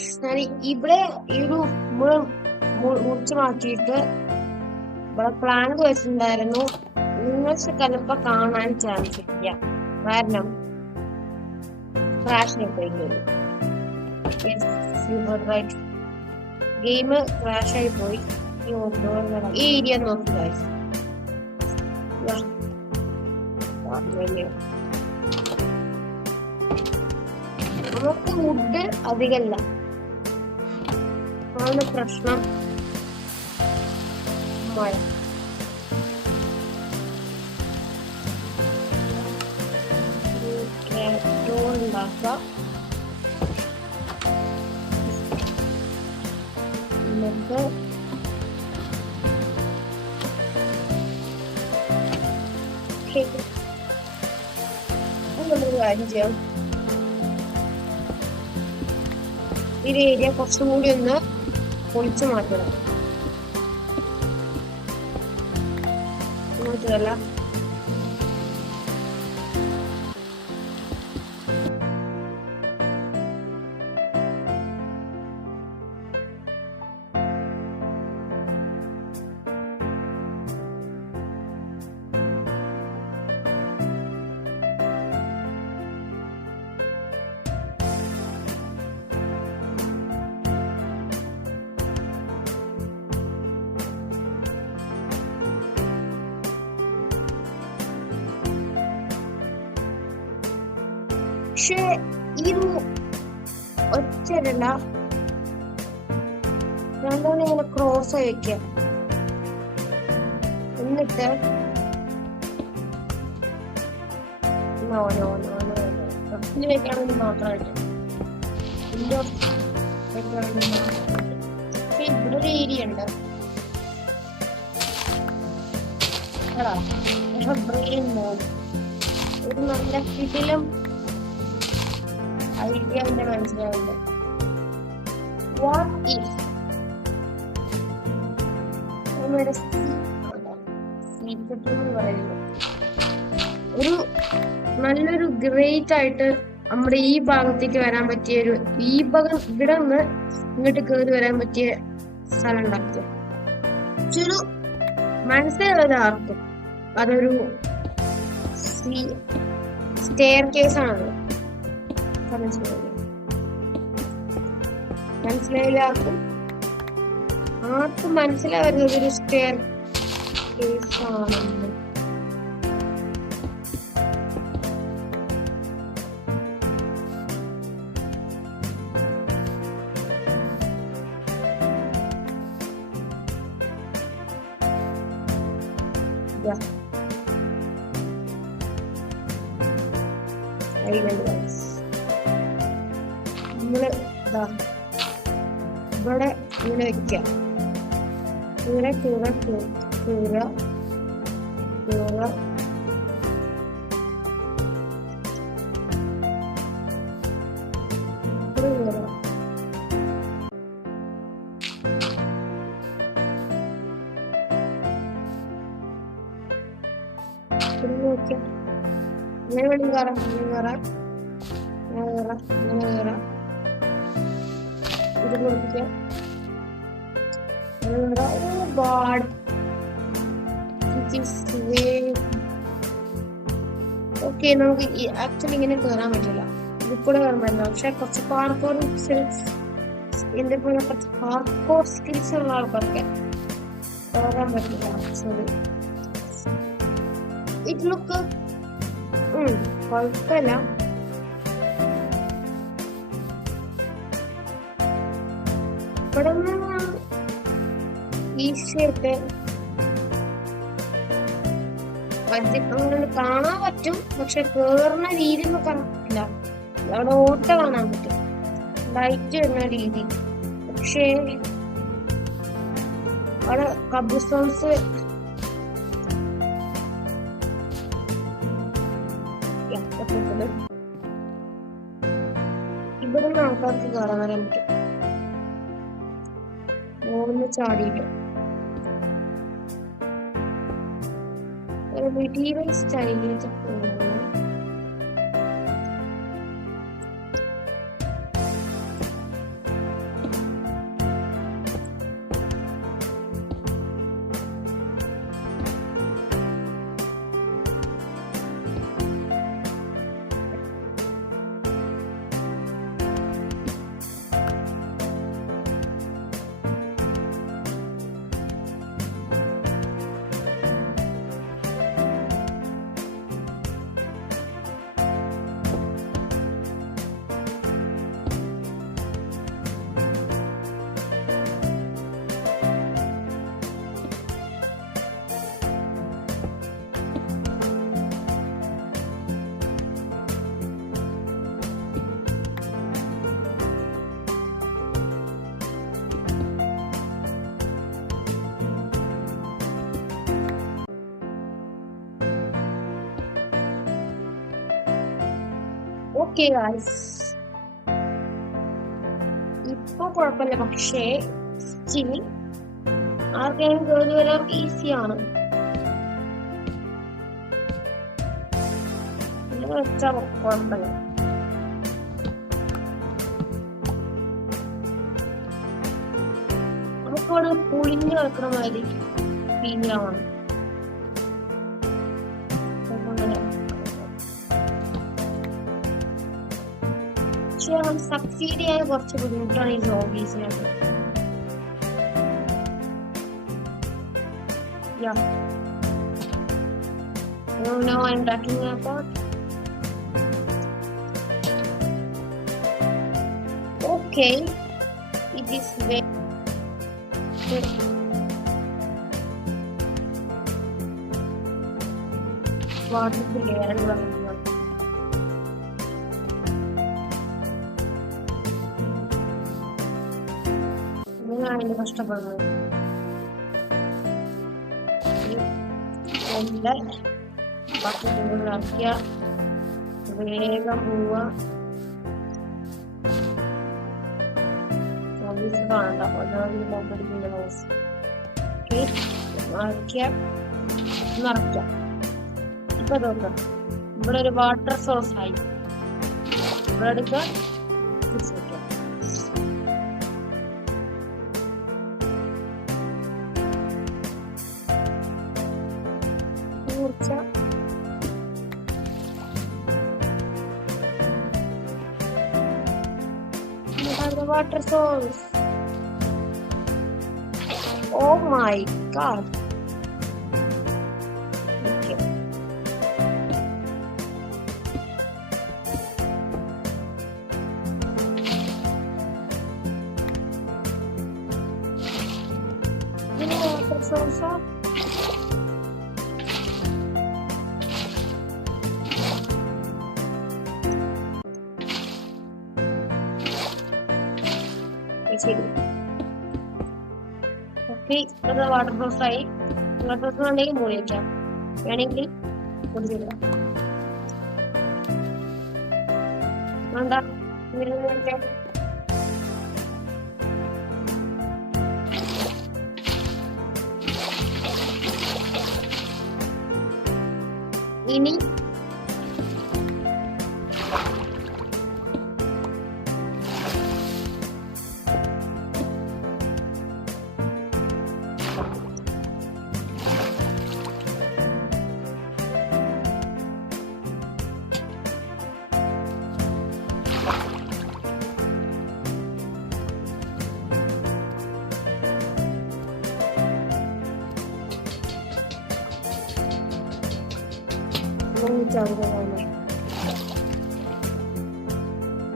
ഞാൻ ഇവിടെ ഈ ഒരു മുറിച്ച് മാറ്റിയിട്ട് ഇവിടെ പ്ലാൻ വെച്ചിട്ടുണ്ടായിരുന്നു. നിങ്ങൾക്ക് ചിലപ്പോ കാണാൻ ചാൻസ് ഇല്ല, കാരണം ക്രാഷ് ഗെയിം ക്രാഷ് ആയി പോയി. ഈ ഏരിയ നോക്കി നമുക്ക് വുഡ് അധികമല്ല, ആണ് പ്രശ്നം. മഴ ഉണ്ടാക്കാം. നമുക്ക് നമ്മളൊരു കാര്യം ചെയ്യാം, ഈ ഏരിയ കുറച്ചും കൂടി ഒന്ന് പൊളിച്ചു മാറ്റണം. മാറ്റമല്ല, പക്ഷെ ഈ ഒറ്റരല്ല, രണ്ടോളം ഇങ്ങനെ ക്രോസ് ആയി വെക്കുക. എന്നിട്ട് വെക്കാൻ വേണ്ടി മാത്രമായിട്ട് ഇവിടെ ഒരു ഏരിയ ഉണ്ട്. ഒരു നല്ല കിടിലം ഐഡിയ എന്റെ മനസ്സിലാവുന്നത്. വാട്ട് ഈഫ് ഒരു നല്ലൊരു ഗ്രേറ്റ് ആയിട്ട് നമ്മുടെ ഈ ഭാഗത്തേക്ക് വരാൻ പറ്റിയ ഒരു ഈ ഭാഗം ഇവിടെ നിന്ന് ഇങ്ങോട്ട് കയറി വരാൻ പറ്റിയ സ്ഥലം ഉണ്ടാക്കുക. ഒരു മനസ്സിലായത് ആർക്കും അതൊരു സ്റ്റെയർ കേസ് ആണ്. മനസ്സിലായില്ല ആർക്കും മനസ്സിലാവുന്നത് ഒരു സ്റ്റെയർ കേസ് ആണെന്ന്. നമ്മള് ഇവിടെ ഇങ്ങനെ വെക്കാം. കൂറ കൂറ കൂറ കൂറ നോക്കാം. ഇങ്ങനെ വേണം കയറാം, ഇങ്ങനെ കയറാം, ഇങ്ങനെ കയറാം, ഇങ്ങനെ കയറാം. ഇത് കൊടുക്കാം. ഓക്കെ, നമുക്ക് ആക്ച്വലി ഇങ്ങനെ കയറാൻ പറ്റില്ല, ഇതിൽ കൂടെ കയറാൻ പറ്റില്ല. പക്ഷെ കുറച്ച് പാർക്കോർ സ്കിൽസ്, എന്റെ പോലെ കുറച്ച് പാർക്കോർ സ്കിൽസ് ഉള്ള ആൾക്കാർക്ക് കയറാൻ പറ്റില്ല. സോറി, ഇത് ലുക്ക് കുഴപ്പമില്ല. ഇവിടെ നിന്ന് ഈസി ആയിട്ട് കാണാൻ പറ്റും, പക്ഷെ കേറുന്ന രീതി ഒന്നും കണ്ടില്ല. അവിടെ ഓട്ട കാണാൻ പറ്റും, ലൈറ്റ് വരുന്ന രീതി. പക്ഷേ അവിടെ കബിൾ സ്റ്റോൺസ് ഇവിടെ നിന്ന് ആൾക്കാർക്ക് കയറാൻ വരാൻ പറ്റും. മോളിന്ന് ചാടിയിട്ട് മെറ്റീരിയൽ സ്റ്റൈലിലേക്ക് പോകുന്നു. ഓക്കെ ഗായ്സ്, ഇപ്പൊ കുഴപ്പമില്ല. പക്ഷേ സ്റ്റിൽ ആർക്കെങ്കിലും കേറി വരാൻ ഈസിയാണ്. വെച്ചാൽ കുഴപ്പമില്ല. നമുക്കവിടെ പുളിഞ്ഞു വെക്കണ മാതിരി ഫീലാണ്. പക്ഷെ അവൻ സക്സീഡ് ചെയ്യാൻ കുറച്ച് ബുദ്ധിമുട്ടാണ് ഈ സോംബീസിനൊക്കെ. Yeah. You know I'm talking about. Okay, it is very water layer and അതിന് കഷ്ടപ്പെടുന്നത്. ബാക്കി ആക്കിയ വേഗം പോവുക. കാണണ്ട നിറയ്ക്കാം. ഇപ്പൊ നോക്കാം, ഇവിടെ ഒരു വാട്ടർ സോഴ്സ് ആയി. ഇവിടെ എടുക്കുക, water source. Oh my god. Okay. Ini water source. Okay, ഇത് വാട്ടർ സോഴ്സ് ആയി. വാട്ടർ സോഴ്സ് വേണമെങ്കിൽ മൂടി വയ്ക്കാം, വേണമെങ്കിൽ കുടിച്ചിടാം. വേണ്ട, ഇനി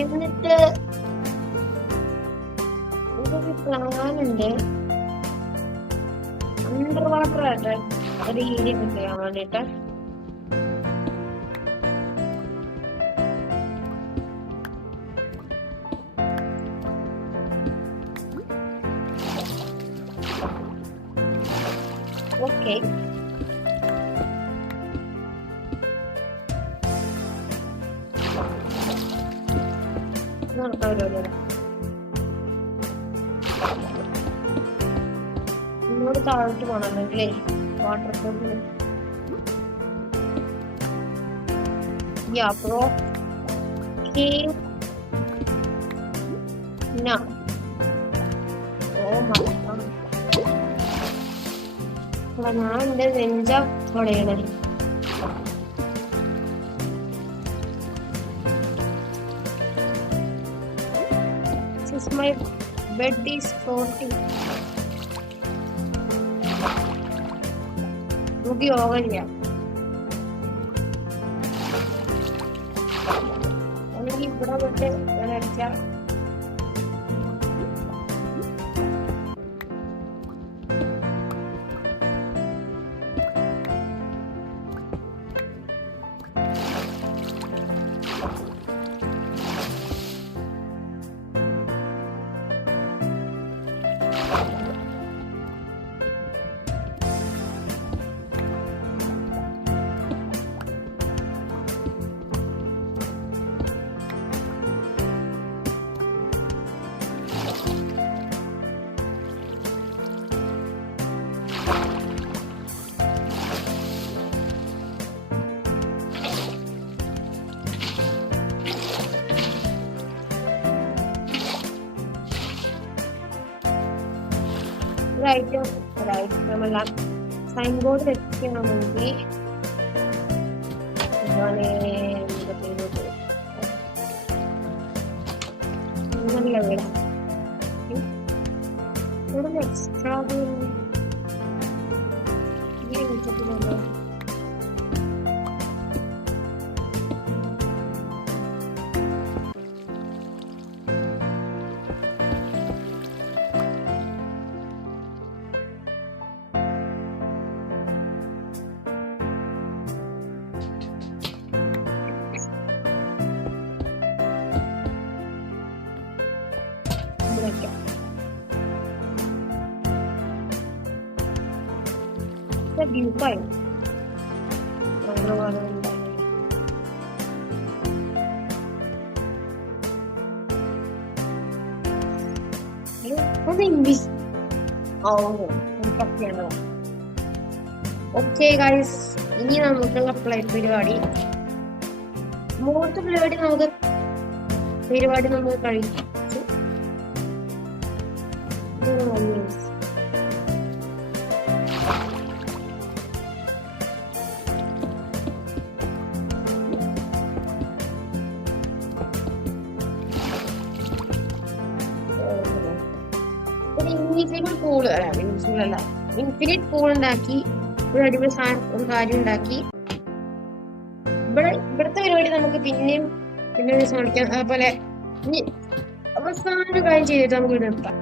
എന്നിട്ട് ഇതൊരു പ്ലാനുണ്ട് അണ്ടർ വാട്ടർ ആയിട്ട് ഒരു ഏരിയ ചെയ്യാൻ വേണ്ടിട്ട്. ഓക്കെ, ഇങ്ങോട്ട് താഴോട്ട് പോകണമെങ്കിലേ വാട്ടർ സോഴ്സിൽ. Yeah, bro. Okay. No. Oh my god. ഞാൻ എന്റെ നെഞ്ച പൊടയണേ. My bed is floating. मुझे होगा क्या? उन्हें बड़ा बच्चे बड़ा अच्छा. ഐറ്റം അല്ല സൈൻ ബോർഡ് വെക്കണമെങ്കിൽ നല്ല വീടാ ഇവിടെ എക്സ്ട്രാ വെച്ചിട്ടുണ്ടോ ഡ്യൂപ്പായി ഓക്കെ ഗൈസ്, ഇനി നമുക്കുള്ള പരിപാടി മൂന്ന് പരിപാടി നമുക്ക് കഴിച്ചു. ഇൻഫിനിറ്റ് പൂൾ ഉണ്ടാക്കി ഒരു അടിപൊളി ഒരു കാര്യം ഉണ്ടാക്കി. ഇവിടുത്തെ പരിപാടി നമുക്ക് പിന്നെയും ദിവസം കളിക്കാം. അതുപോലെ അവസാന കാര്യം ചെയ്തിട്ട് നമുക്ക് ഇവിടെ നിർത്താം.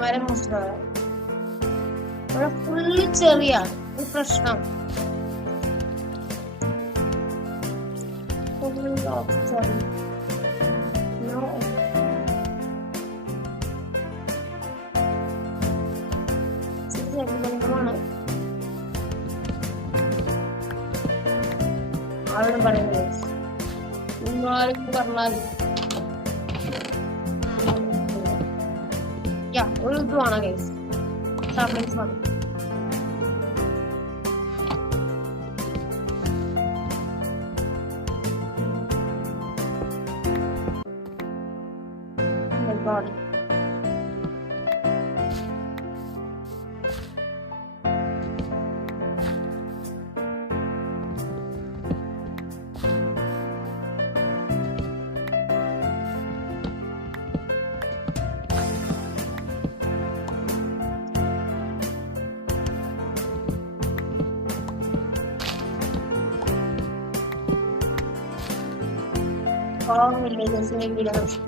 മരം ഇവിടെ ഫുള്ള് ചെറിയ ഒരു പ്രശ്നം. അവിടെ പറയുന്നത് പറഞ്ഞാൽ ഒരു ഇതുവാണ് ഗൈസ്, ടാബ്ലറ്റ്സ് ആണ്. വില്ലേജസിന്റെ വീഡിയോസ്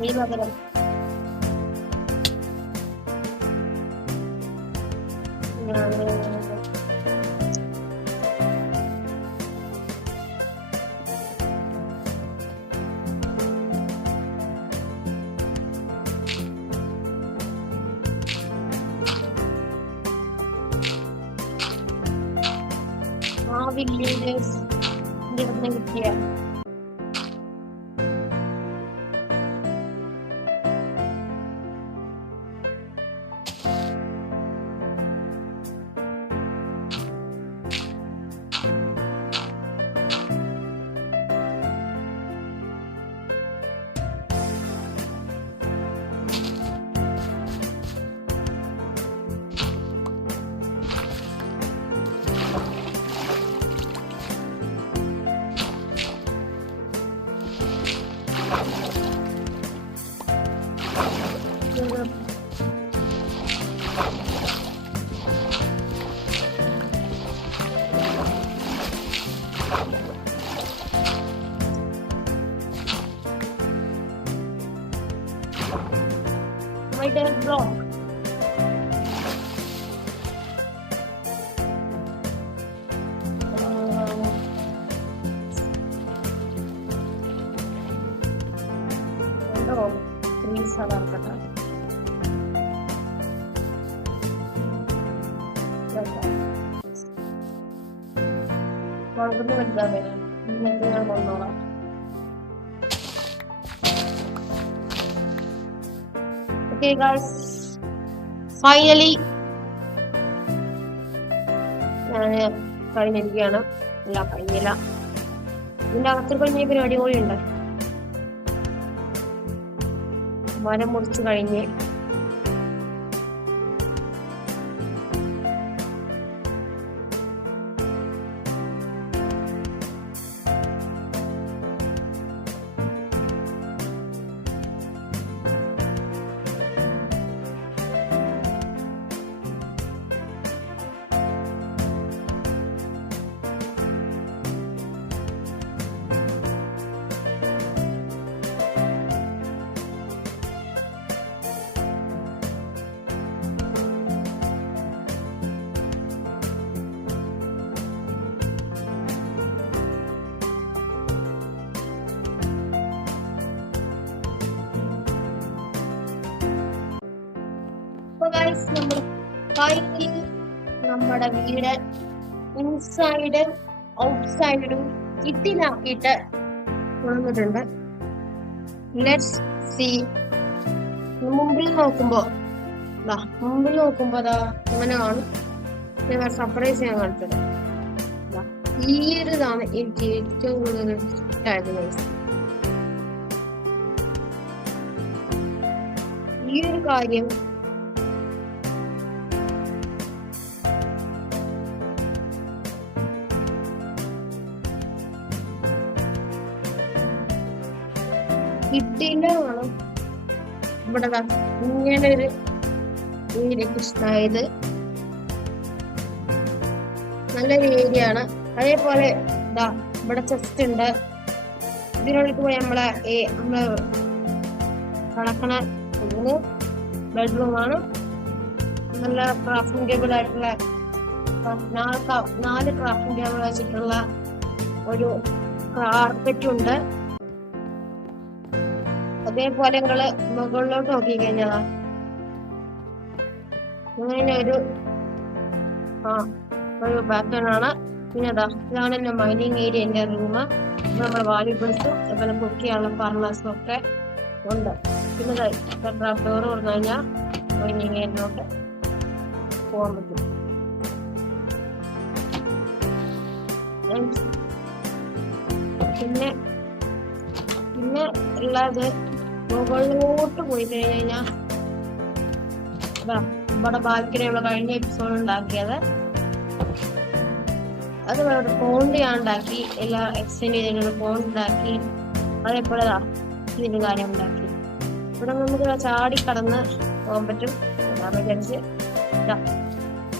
നീ പകരം വില്ലേജസ് ഇവിടുന്ന് കിട്ടിയ my dead block. Please have a അവിടുന്ന് വലുതാവേ എന്നിട്ട് ഞാൻ വന്നോളാം. ഓക്കെ ഗൈസ്, ഫൈനലി ഞാന് കഴിഞ്ഞിരിക്കുകയാണ്. അല്ല കഴിഞ്ഞില്ല, ഇതിന്റെ അകത്ത് കഴിഞ്ഞ പരിപാടി കൂടി ഉണ്ട്. മരം മുറിച്ച് കഴിഞ്ഞ് നമ്മുടെ വീട് ഇൻസൈഡ് ഔട്ട്സൈഡും കിട്ടിലാക്കിയിട്ട് കൊണ്ടുവന്നിട്ടുണ്ട്. Let's see. മുമ്പിൽ നോക്കുമ്പോ അതാ അങ്ങനെ കാണും. ഞാൻ സർപ്രൈസ് ചെയ്യാൻ കാണിച്ചത് ഈ ഒരു ഇതാണ് എനിക്ക് ഏറ്റവും കൂടുതൽ ഇഷ്ടമായത്. ഈ ഒരു കാര്യം കിട്ടിയില്ലാണ് ഇവിടെ ഇങ്ങനെ ഒരു ഏരിയക്ക് ഇഷ്ടമായത്. നല്ലൊരു ഏരിയ ആണ്. അതേപോലെ ഇവിടെ ചെസ്റ്റ് ഉണ്ട്. ഇതിനുള്ളിൽ പോയി നമ്മള് കണക്കണ ബെഡ്റൂമാണ്. നല്ല ക്രാഫ്റ്റിംഗ് ടേബിൾ ആയിട്ടുള്ള 4 ക്രാഫ്റ്റിംഗ് ടേബിൾ വെച്ചിട്ടുള്ള ഒരു കാർപ്പറ്റും ഉണ്ട്. അതേപോലെ നിങ്ങള് മുകളിലോട്ട് നോക്കി കഴിഞ്ഞതാ അങ്ങനെ ഒരു പാറ്റേൺ ആണ്. പിന്നെ ഇതാണ് എന്റെ മൈനിങ് ഏരിയ, എന്റെ റൂം. നമ്മുടെ വാല്യൂബിൾസും അതുപോലെ കുക്ക് ചെയ്യാനുള്ള ഫർണസും ഒക്കെ ഉണ്ട്. പിന്നെ ഡോർ തുറന്നു കഴിഞ്ഞാൽ മൈനിങ് ഏരിയയിലോട്ട് പോകാൻ പറ്റും. പിന്നെ ഉള്ളത് മുകളിലോട്ട് പോയി കഴിഞ്ഞാൽ ഇവിടെ ബാൽക്കണി നമ്മൾ കഴിഞ്ഞ എപ്പിസോഡ് ഉണ്ടാക്കിയത്. അത് ഒരു പോണ്ട് ഞാൻ ഉണ്ടാക്കി, എല്ലാം എക്സ്റ്റെൻഡ് ചെയ്തിട്ട് പോണ്ട് ഉണ്ടാക്കി. അതേപോലെ ഇതിന്റെ കാര്യം ഉണ്ടാക്കി. ഇവിടെ നമുക്ക് ചാടി കടന്ന് പോകാൻ പറ്റും. വിചാരിച്ച്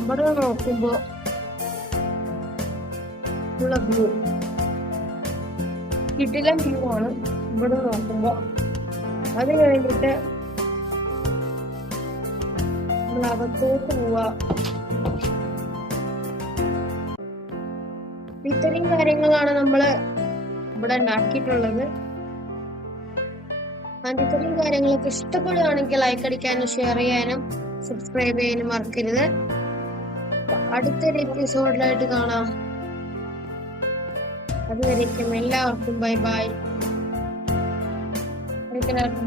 ഇവിടെ നോക്കുമ്പോ ഉള്ള വ്യൂ കിട്ടില്ല വ്യൂ ആണ്. ഇവിടെ നോക്കുമ്പോ അത് കഴിഞ്ഞിട്ട് നമ്മൾ അകത്തോട്ട് പോവാ. ഇത്രയും കാര്യങ്ങളാണ് നമ്മള് ഇവിടെ ഉണ്ടാക്കിയിട്ടുള്ളത്. ഇത്രയും കാര്യങ്ങളൊക്കെ ഇഷ്ടപ്പെടുകയാണെങ്കിൽ ലൈക്ക് അടിക്കാനും ഷെയർ ചെയ്യാനും സബ്സ്ക്രൈബ് ചെയ്യാനും മറക്കരുത്. അടുത്തൊരു എപ്പിസോഡിലായിട്ട് കാണാം. അതുവരേക്കും എല്ലാവർക്കും bye bye.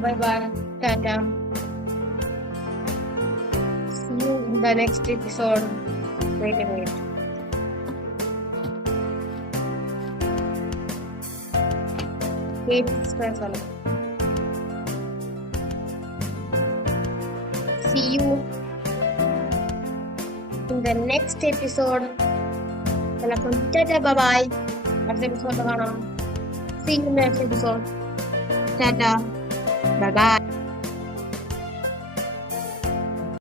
Bye bye. Tata. See you in the next episode. Wait a minute. See you in the next episode. Tata. Bye bye. Next episode. See you in the next episode. Tata. Bye bye.